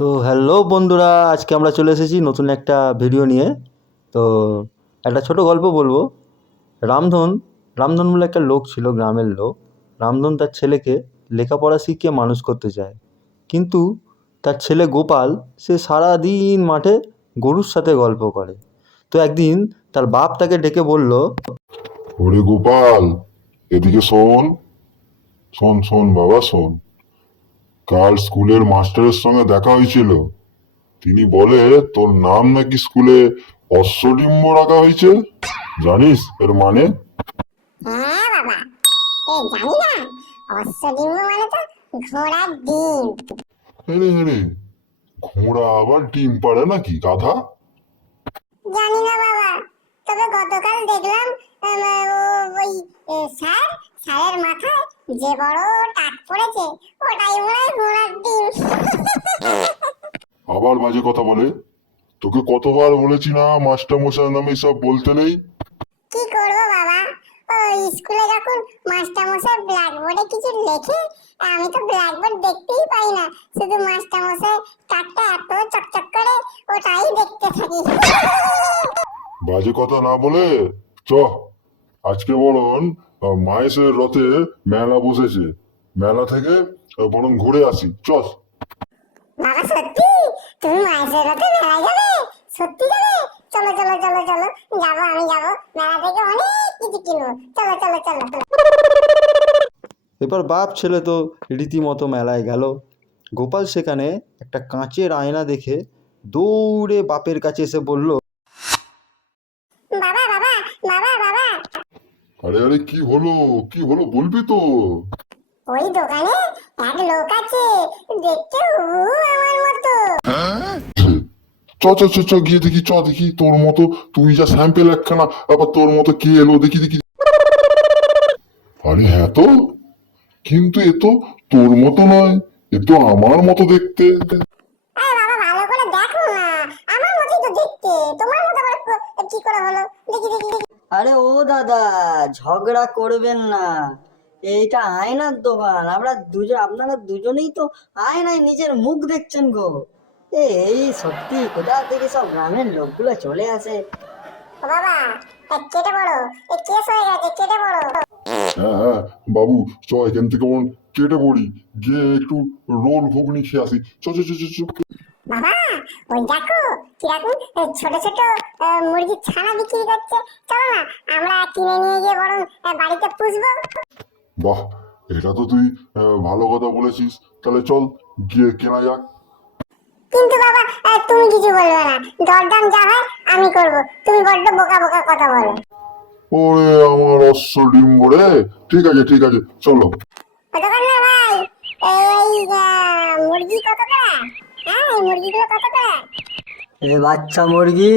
তো হ্যালো বন্ধুরা, আজকে আমরা চলে এসেছি নতুন একটা ভিডিও নিয়ে। তো একটা ছোট গল্প বলবো। রামধন রামধন বলে একটা লোক ছিল, গ্রামের লোক। রামধন তার ছেলেকে লেখাপড়া শিখিয়ে মানুষ করতে চায়, কিন্তু তার ছেলে গোপাল সে সারাদিন মাঠে গরুর সাথে গল্প করে। তো একদিন তার বাপ তাকে ডেকে বলল, ওরে গোপাল, এদিকে শোন। শোন শোন বাবা শোন। কাল স্কুলের মাস্টারের সঙ্গে দেখা হয়েছিল। তিনি বলে তোর নাম নাকি স্কুলে অশ্বডিম্ব রাখা হয়েছে। জানিস এর মানে? হ্যাঁ বাবা, জানি না। অশ্বডিম্ব মানে তো ঘোড়ার ডিম। হেরে হেরে, ঘোড়া আবার ডিম পাড়ে নাকি গাধা? জানি না বাবা, তবে গতকাল দেখলাম ওই স্যারের মাথায় যে বড় টাক পড়েছে, ওটাই মনে হয় ঘোড়ার ডিম। আবার বাজে কথা বলে। তোকে কতবার বলেছি না মাস্টার মশাই নামে সব বলতে নেই। কি করবো বাবা, স্কুলে যখন মাস্টার মশাই ব্ল্যাকবোর্ডে কিছু লেখে, আমি তো ব্ল্যাকবোর্ড দেখতেই পাই না, শুধু মাস্টার মশাই টাকটা এত চকচক করে, ওটাই দেখতে থাকি। বাজে কথা না বলে চ, আজকে বরং মায়ের রথে মেলা বসেছে, মেলা থেকে বরং ঘুরে আসি, চল। বাবা সত্যি? তুমি মায়ের রথে মেলায় যাবে? সত্যি যাবে? চলো চলো চলো চলো, যাবো, আমি যাবো, মেলা থেকে অনেক কিছু কিনবো, চলো চলো চলো। এবার বাপ ছেলে তো রীতিমতো মেলায় গেল। গোপাল সেখানে একটা কাঁচের আয়না দেখে দৌড়ে বাপের কাছে এসে বলল, বাবা বাবা বাবা বাবা, আরে আরে, কি হলো কি হলো বলবি তো? ওই দোকানে এক লোক আছে, দেখতে হুবহু আমার মতো। চ চ চ চ, গিয়ে দেখি, চ দেখি তোর মতো, তুই যা স্যাম্পেল একখানা, আবার তোর মতো কে এলো দেখি দেখি। আরে হ্যাঁ তো, কিন্তু এ তো তোর মতো নয়, এ তো আমার মতো দেখতে। আরে বাবা, ভালো করে দেখো না, আমার মতোই তো দেখতে, তোমার মতো আবার কি করে হলো, দেখি দেখি দেখি। আরে ও দাদা, ঝগড়া করবেন না। এইটা আয়নার দোকান, আপনারা দুজনেই তো আয়নায় নিজের মুখ দেখছেন গো। এই সত্যি কোথা থেকে সব গ্রামের লোকগুলো চলে আসে। ও বাবা, কেটে পড়ো, কেস হয়ে গেছে, কেটে পড়ো। হ্যাঁ হ্যাঁ বাবু, চ এখান থেকে মন কেটে পড়ি, গিয়ে একটু রোল ঘুগনি খেয়ে আসি, চ চ চ চ চ। বাবা, ওই দেখো কিরকম ছোট ছোট মুরগির ছানা বিক্রি করছে, চলো না আমরা কিনে নিয়ে গিয়ে বরং বাড়িতে পুষবো। বাহ, এটা তো তুই ভালো কথা বলেছিস, তাহলে চল গিয়ে কেনা যাক। কিন্তু বাবা, তুমি কিছু বলবে না, দরদাম যা হয় আমি করব, তুমি বড্ড বোকা বোকা কথা বলো। ওরে আমার অশ্ব ডিম্ব রে, ঠিক আছে ঠিক আছে, চলো। দোকানদার ভাই, এই মুরগি কত করে? হ্যাঁ, এই মুরগিগুলো কত করে? এ বাচ্চা মুরগি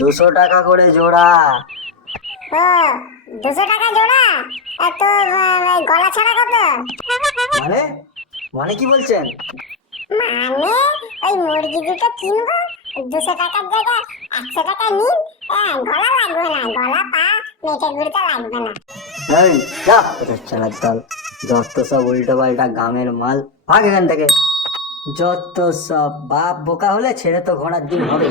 200 টাকা করে জোড়া। ও, 200 টাকা জোড়া? তো গলা ছাড়া কত? মানে মানে কি বলছেন? মানে ওই মুরগি দুটো কিনবো, 200 টাকার জায়গায় 100 টাকা নিন। হ্যাঁ, গলা লাগবে না, গলা পা মেটে ঘুরতে লাগবে না। এই যা, ওদের চালার দল, যত সব উল্টো পাল্টা গ্রামের মাল, ভাগ এখান থেকে। যত সব বাপ বোকা হলে ছেড়ে তো ঘোড়ার ডিম হবে।